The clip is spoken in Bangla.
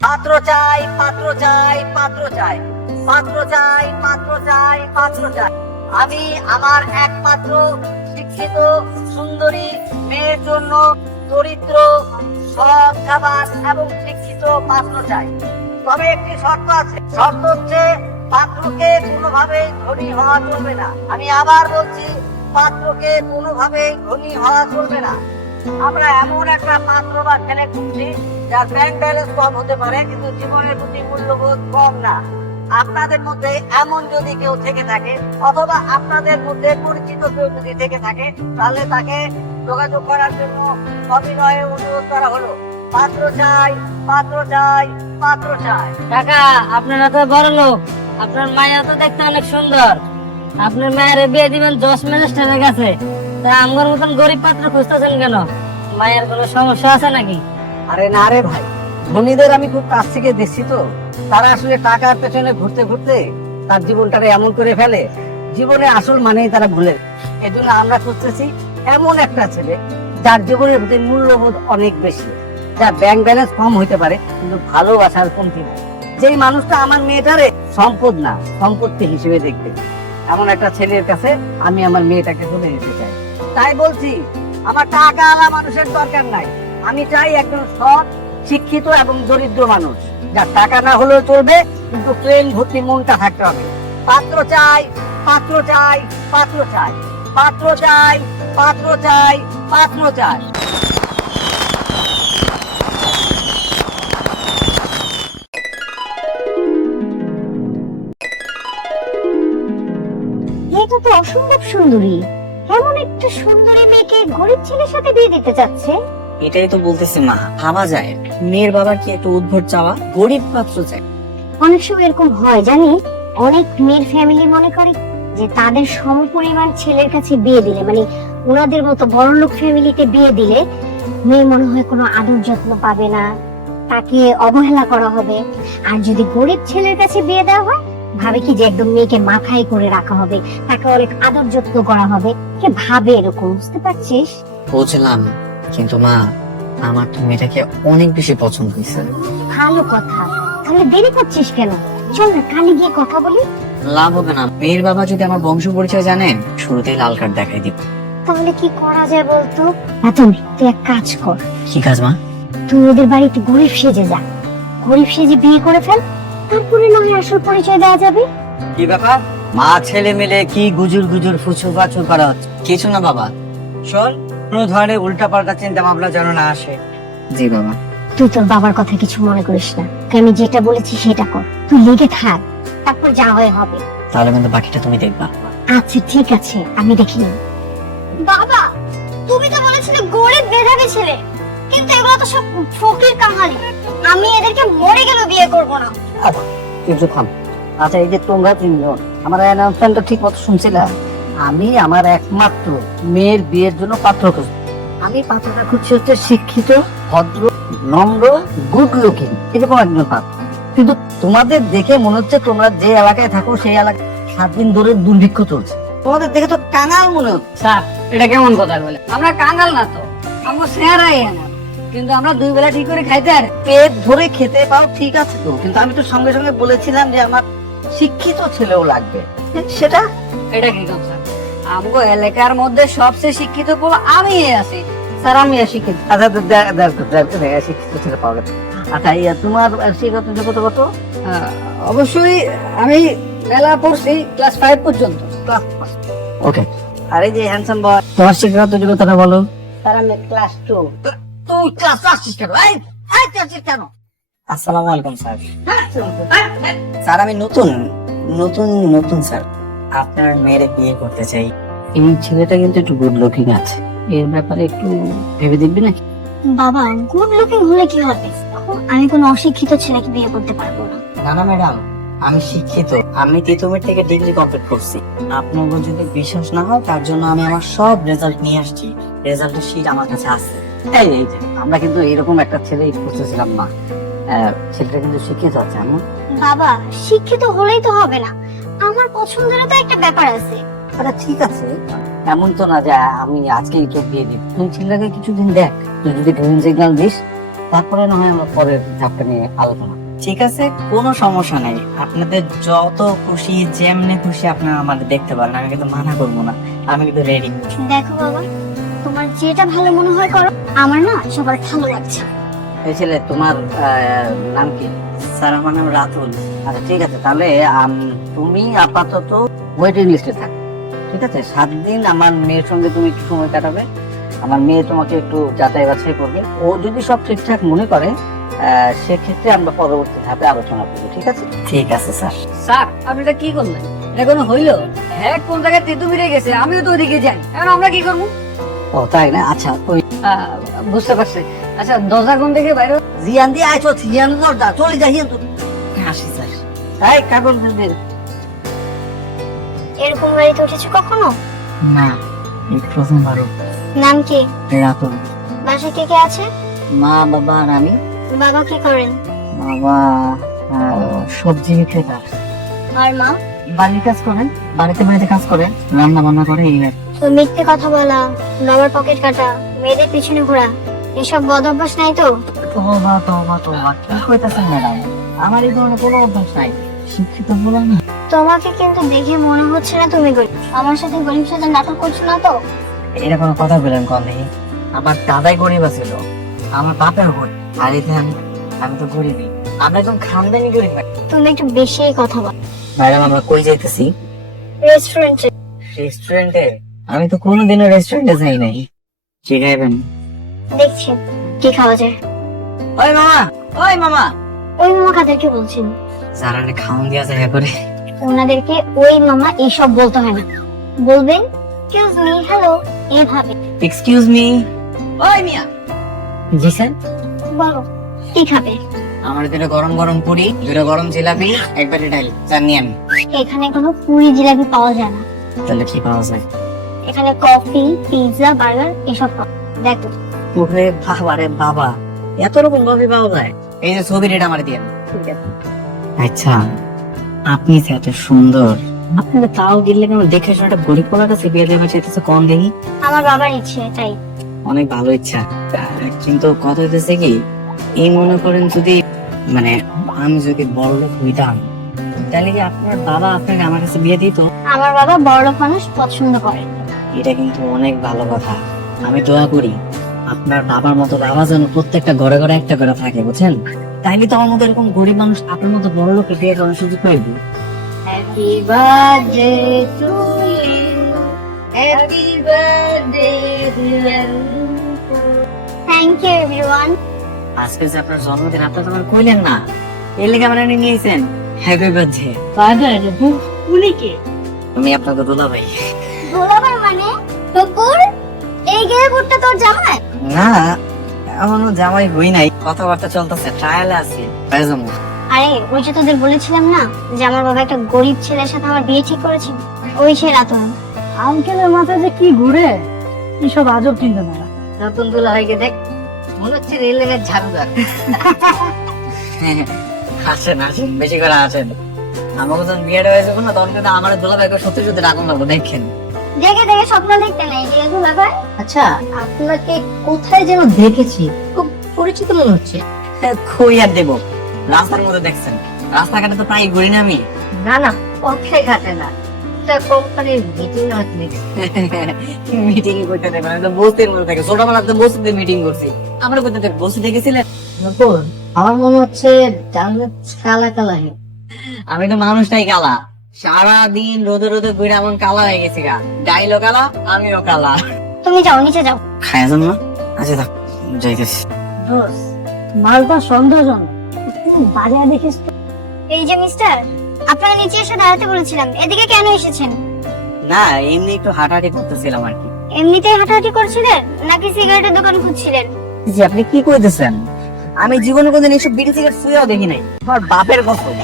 পাত্র চাই, পাত্র চাই, পাত্র চাই, পাত্র চাই, পাত্র চাই, পাত্র চাই। আমি আমার একমাত্র শিক্ষিত সুন্দরী মেয়ের জন্য দরিদ্র সৎ খাবার এবং শিক্ষিত পাত্র চাই। তবে একটি শর্ত আছে, শর্ত হচ্ছে পাত্রকে কোনোভাবেই ধনী হওয়া চলবে না। আমি আবার বলছি, পাত্রকে কোনোভাবেই ধনী হওয়া চলবে না। আমরা এমন একটা পাত্র বা ছেলে খুঁজছি যার ব্যাংক ব্যালেন্স কম হতে পারে কিন্তু জীবনের প্রতি মূল্যবোধ কম না। আপনাদের মধ্যে এমন যদি কেউ থেকে থাকে অথবা আপনাদের মধ্যে পরিচিত কেউ যদি থেকে থাকে তাহলে তাকে যোগাযোগ করার জন্য অবিনয়ে অনুরোধ করা হলো। পাত্র চাই, পাত্র চাই, পাত্র চাই। কাকা, আপনারা তো বড় লোক, আপনার মায়া তো দেখতে অনেক সুন্দর। আপনার মায়ের বিয়ে দিবেন জজ ম্যাজিস্ট্রেটের কাছে, তা আমার মতন গরিব পাত্র খুঁজতেছেন কেন? মায়ের কোনো সমস্যা আছে নাকি? আরে না রে ভাই, ধনীদের আমি খুব কাছ থেকে দেখছি তো, তারা আসলে টাকার পেছনে ঘুরতে ঘুরতে তার জীবনটাকে এমন করে ফেলে, জীবনে আসল মানেই তারা ভুলে। এজন্য আমরা খুঁজতেছি এমন একটা ছেলে যার জীবনের প্রতি মূল্যবোধ অনেক বেশি, যার ব্যাংক ব্যালেন্স কম হইতে পারে কিন্তু ভালোবাসার কমতি নেই। যেই মানুষটা আমার মেয়েটারে সম্পদ না সম্পত্তি হিসেবে দেখবে, এমন একটা ছেলের কাছে আমি আমার মেয়েটাকে চলে যেতে চাই। তাই বলছি, আমার টাকা আলা মানুষের দরকার নাই। আমি চাই একজন সৎ শিক্ষিত এবং দরিদ্র মানুষ, যার টাকা না হলেও চলবে কিন্তু প্রেম ভর্তি মনটা থাকতে হবে। পাত্র চাই, পাত্র চাই, পাত্র চাই, পাত্র চাই, পাত্র চাই, পাত্র চাই। এটা তো অসম্ভব সুন্দরী। এমন একটা সুন্দরী মেয়েকে গরিব ছেলের সাথে বিয়ে দিতে চাচ্ছে। এটাই তো বলতেছি মা, ভাবা যায় মেয়ের বাবা কি একটু উদ্ভট চাওয়া, গরিব পাত্র চায়। অনেক সময় এরকম হয় জানি, অনেক মেয়ের ফ্যামিলি মনে করে যে তাদের সমপরিমাণ ছেলের কাছে বিয়ে দিলে, মানে ওনাদের মতো বড়লোক ফ্যামিলিতে বিয়ে দিলে মেয়ে মনে হয় কোনো আদর যত্ন পাবে না, তাকে অবহেলা করা হবে। আর যদি গরিব ছেলের কাছে বিয়ে দেওয়া হয়, ভাবে কি যে একদম মেয়েকে মাথায় করে রাখা হবে, তাকে অনেক আদর যত্ন করা হবে। কে ভাবে এরকম, বুঝতে পারছিস? বুঝলাম, কিন্তু মা আমার তো মেয়েটাকে অনেক বেশি পছন্দ হয়েছে। ভালো কথা, তাহলে দেরি করছিস কেন? চল না কালে গিয়ে কথা বলি। লাভ হবে না, মেয়ের বাবা যদি আমার বংশ পরিচয় জানেন শুরুতেই লাল কার্ড দেখাই দিব। তাহলে কি করা যায় বলতো? রাতুল, তুই এক কাজ কর, কি কাজ মা? তুই ওদের বাড়িতে গরিব সেজে যা, গরিব সেজে বিয়ে করে ফেল, তারপরে না হয় আসল পরিচয় দেওয়া যাবে। কি ব্যাপার, মা ছেলে মিলে কি গুজুর গুজুর ফুচুর ফাচুর করা হচ্ছে? কিছু না বাবা। শোন, কোনো ধরনের উল্টা পাল্টা চিন্তা ভাবনা যেন না আসে। জি বাবা। তুই তোর বাবার কথা কিছু মনে করিস না, আমি যেটা বলেছি সেটা কর। তুই লেগে থাক, তারপর যা হয় হবে। তাহলে কিন্তু বাকিটা তুমি দেখবা। আচ্ছা ঠিক আছে, আমি দেখি। বাবা, তুমি তো বলেছিলে গরিব মেধাবী ছেলে, কিন্তু এগুলো তো সব ফকির কাঙালি। আমি এদেরকে মরে গেলেও বিয়ে করব না। কিন্তু থাম। আচ্ছা, এই যে তোমরা তিনজন আমার অ্যানাউন্সমেন্টটা ঠিক মতো শুনছিলা? আমি আমার একমাত্র মেয়ের বিয়ের জন্য পাত্র খুঁজছি। আমি পাত্রটা খুঁজছি হচ্ছে শিক্ষিত, ভদ্র, নম্র, গুড লুকিং, এরকম একজন পাত্র। কিন্তু তোমাদের দেখে মনে হচ্ছে তোমরা যে এলাকায় থাকো সেই এলাকায় 7 দিন ধরে দুর্ভিক্ষ চলছে। তোমাদের দেখে তো কাঙাল মনে হচ্ছে। স্যার, এটা কেমন কথা বলে? আমরা কাঙ্গাল না তো, আমরা চেহারাই এমন, কিন্তু আমরা 2 বেলা ঠিক করে খাইতে আর পেট ভরে খেতে পাও ঠিক আছে তো, কিন্তু আমি তো সঙ্গে সঙ্গে বলেছিলাম যে আমার শিক্ষিত ছেলেও লাগবে। সেটা এটা কি কম স্যার? আমগো এলাকার মধ্যে সবচেয়ে শিক্ষিত পোলা আমি আছি স্যার, আমি শিক্ষিত। আচ্ছা, শিক্ষিত ছেলে পাওয়া গেছে। আচ্ছা, তোমার শিক্ষাগত যোগ্যতা কত? অবশ্যই আমি মেলা পড়ছি ক্লাস 5 পর্যন্ত। ওকে। আর এই যে হ্যান্ডসাম বয়, তোমার শিক্ষাগত যোগ্যতাটা বলো। স্যার আমি ক্লাস 2। তুই ক্লাস আসছিস কেন? এই আসছিস কেন? আসসালামু আলাইকুম স্যার। স্যার আমি নতুন নতুন নতুন স্যার, আপনার মেয়ের বিয়ে করতে চাই। এই ছেলেটা কিন্তু একটু গুড লুকিং আছে, এর ব্যাপারে একটু ভেবে দেখবি নাকি? বাবা, গুড লুকিং হলে কি হবে? আমি কোনো অশিক্ষিত ছেলেকে বিয়ে করতে পারবো না। না না ম্যাডাম, আমি শিক্ষিত, আমি তিতুমির থেকে ডিগ্রি কমপ্লিট করছি। আপনার উপর যদি বিশ্বাস না হয় তার জন্য আমি আমার সব রেজাল্ট নিয়ে আসছি, রেজাল্টের শীট আমার কাছে আছে। এই যে আমরা কিন্তু এরকম একটা ছেলে খুঁজতেছিলাম না, ছেলেটা কিন্তু শিক্ষিত আছে। আমার বাবা, শিক্ষিত হলেই তো হবে না, আমার পছন্দেরও তো একটা ব্যাপার আছে। আচ্ছা ঠিক আছে, এমন তো না যে আমি আজকেই তোর বিয়ে দিব। তুই ছেলেটাকে কিছুদিন দেখ, তুই যদি গ্রিন সিগন্যাল দিস তারপরে না হয় আমরা পরের ধাপটা নিয়ে আলোচনা। ঠিক আছে, কোনো সমস্যা নাই, আপনাদের যত খুশি যেমনি খুশি আপনারা আমাদের দেখতে পারেন, আমি কিন্তু মানা করবো না, আমি কিন্তু রেডি। দেখো বাবা, তোমার যেটা ভালো মনে হয় করো, আমার না সবার ভালো লাগছে। এই ছেলে, তোমার নাম কি? স্যার, আমার নাম রাতুল। আচ্ছা ঠিক আছে, তাহলে তুমি আপাতত ওয়েটিং লিস্টে থাক, ঠিক আছে? 7 দিন আমার মেয়ের সঙ্গে তুমি একটু সময় কাটাবে, আমার মেয়ে তোমাকে একটু যাচাই বাছাই করবে, ও যদি সব ঠিকঠাক মনে করে সেক্ষেত্রে আমরা পরবর্তী ধাপে আলোচনা করবো, ঠিক আছে? ঠিক আছে স্যার। স্যার, আপনি এটা কি করলেন? এখনো হইলো? হ্যাঁ, কোন জায়গায় তেতু বেড়ে গেছে, আমিও তো ওইদিকে যাই, এখন আমরা কি করবো? ও তাই না? আচ্ছা ওই বুঝতে পারছি। আচ্ছা, দরজা কোন দিকে বাইরে? জিয়ান দিয়ে আইছো, জিয়ান দরজা চলে যাই তো। আসি স্যার। তাই কাগজ দিন। এরকম গাড়িতে উঠেছো কখনো? না, এই প্রথমবারও। নাম কি? রাতুল। বাসায় কে কে আছে? মা, বাবা আর আমি। বাবা কি করেন? বাবা সবজি বিক্রেতা। আর মা? বাড়ির কাজ করেন, বাড়িতে কাজ করেন, রান্না বান্না করে, এই আর কি। তো মিথ্যে কথা বলা, বাবার পকেট কাটা, মেয়েদের পিছনে ঘোরা, এসব বদ অভ্যাস নাই তো? তোবা তোবা তোবা, কি কইতাছেন ম্যাডাম? আমার এই ধরনের কোনো অভ্যাস নাই, শিক্ষিত বলে না। তোমাকে কিন্তু দেখে মনে হচ্ছে না তুমি গরিব। আমার সাথে গরিব সাথে নাটক করছো না তো? এটা কোনো কথা বললেন কম দেখি? আমার দাদাই গরিব ছিল, আমার বাপের গরিব, আর এতে আমি তো গরিবই, আমরা একদম খানদানি গরিব। তুমি একটু বেশি কথা বল। ম্যাডাম, আমরা কই যাইতেছি? রেস্টুরেন্টে। রেস্টুরেন্টে? আমি তো কোনোদিনও রেস্টুরেন্টে যাই নাই। কি খাইবেন? দেখছি কি খাওয়া যায়। ওই মামা, ওই মামা। ওই মামা কাদেরকে বলছেন? যারা খাওয়ান দিয়া জায়গা করে। ওনাদেরকে ওই মামা এইসব বলতে হয় না, বলবেন এক্সকিউজ মি, হ্যালো, এইভাবে। Excuse me. ওই মিয়া। জি স্যার। বলো কি খাবে? আমার দুটো গরম গরম পুরি, দুটো গরম জিলাপি, একবারে ডাল, জানি আমি। এখানে কোনো পুরি জিলাপি পাওয়া যায় না, তাহলে কি পাওয়া যায়? এখানে কফি, পিৎজা, বার্গার এসব পাওয়া যায়। দেখো। ওরে বাবা রে বাবা, এত রকম কফি পাওয়া যায়? এই যে ছবি রেট আমার দিয়ে। ঠিক আছে। আচ্ছা, আপনি যে এত সুন্দর, আপনাকে তাও গেলে কেন দেখে শুনে একটা গরিব পোলার কাছে বিয়ে দেওয়া চাইতেছে, কম দেখি? আমার বাবার ইচ্ছে তাই। অনেক ভালো ইচ্ছা, কিন্তু কথা হইতেছে কি, এই মনে করেন যদি মানে আমি যদি বড় লোক হইতাম, তাহলে কি আপনার বাবা আপনাকে আমার কাছে বিয়ে দিত? আমার বাবা বড়লোক মানুষ পছন্দ করে। এটা কিন্তু অনেক ভালো কথা। আমি দোয়া করি আপনার বাবার মতো বাবা যেন প্রত্যেকটা ঘরে ঘরে একটা করে থাকে, বুঝছেন? তাইলে তো আমার মতো এরকম গরিব মানুষ আপনার মতো বড় লোককে বিয়ে করার সুযোগ পাইব। Happy birthday to you, happy birthday dear. Thank you everyone. আজকে যে আপনার জন্মদিন, আপনি তো আমার কইলেন না, এর লেগে আমার এনে নিয়েছেন। Happy birthday. বার্থডে উনি কে? আমি আপনাকে দুলা ভাই। গোলাবার মানে টুকুর? এই গেরপুরটা তোর জামাই? না, এখনো জামাই হই নাই, কথাবার্তা চলতেছে, ট্রায়ালে আছি। বেজম। আরে ওই যে তোদের বলেছিলাম না যে আমার বাবা একটা গরিব ছেলের সাথে আমার বিয়ে ঠিক করেছে, ওই সে রাতন। আঙ্কেলের মাথায় যে কি ঘুরে, এসব আজব চিন্তা না। নতুন দুলা ভাইকে দেখ, মনে হচ্ছে রেলের ঝাড়ুদার। আসেন আসেন, বেশি করে আসেন। আমাকে যখন বিয়েটা হয়েছে না, তখন কিন্তু আমার দুলা ভাইকে সত্যি সত্যি ডাকুন লাগবো, দেখেন। দেখে দেখে স্বপ্ন দেখতে নেই যে গোলাবার। আচ্ছা, আপনাকে কোথায় যেন দেখেছি, খুব পরিচিত মনে হচ্ছে। কই আর দেবো, রাস্তার মধ্যে দেখছেন, রাস্তাঘাটে তো প্রায় ঘুরি না আমি। না না, পথে ঘাটে না, একটা কোম্পানির মিটিং হচ্ছে। মিটিং করতে দেবেন, আমি তো বস্তির মধ্যে থাকি, ছোটবেলা তো বস্তিতে মিটিং করছি। আমরা কোথায় থেকে বস্তি দেখেছিলেন? আমার মনে হচ্ছে জানলে কালা কালা হে। আমি তো মানুষটাই কালা, সারাদিন রোদে রোদে ঘুরে এমন কালা হয়ে গেছি গা, গাইলো কালা, আমিও কালা। তুমি যাও নিচে যাও। খায়া যান না? আচ্ছা থাক, যাইতেছি। দোষ, মালটা সন্দেহজনক, বাজারে দেখিস তো। এই যে মিস্টার, আপনাকে নিচে এসে দাঁড়াতে বলেছিলাম, এদিকে কেন এসেছেন? না, এমনি একটু হাঁটাহাঁটি করতেছিলাম আর কি। এমনিতেই হাঁটাহাঁটি করছিলেন নাকি সিগারেটের দোকান খুঁজছিলেন? জি, আপনি কি কইতেছেন? আমি জীবনে কোনদিন এইসব বিড়ি সিগারেট ছুঁয়েও দেখি নাই। আমার বাপের কসম।